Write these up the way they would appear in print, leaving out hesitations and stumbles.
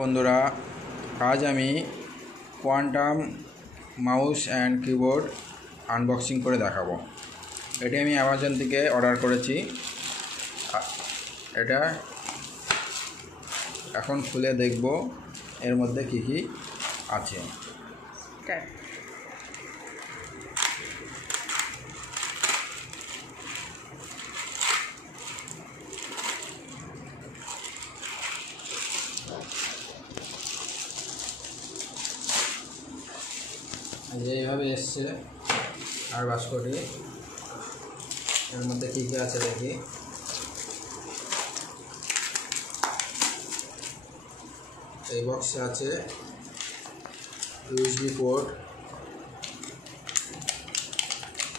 বন্ধুরা, আজ আমি quantum mouse and keyboard unboxing করে দেখাবো। এটি আমি অ্যামাজন থেকে অর্ডার করেছি। এটা এখন খুলে দেখব এর মধ্যে কি কি আছে। এইভাবে এসছে আর বাস্কটি, এর মধ্যে কী কী আছে দেখি। এই বক্সে আছে ইউএসবি পোর্ট,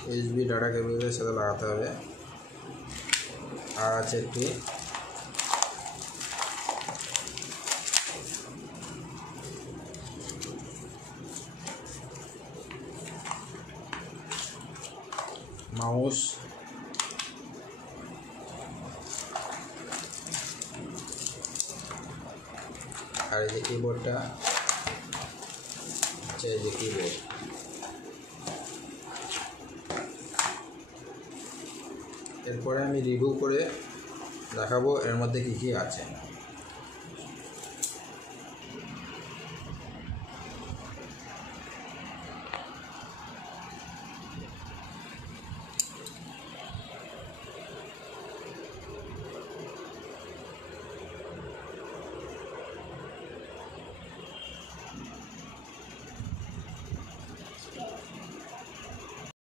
ইউএসবি ডাটা কেবলের সাথে লাগাতে হবে। আর আছে একটি মাউস, আর এই যে কিবোর্ডটা হচ্ছে, এই যে কিবোর্ড। এরপরে আমি রিভিউ করে দেখাবো এর মধ্যে কী কী আছে।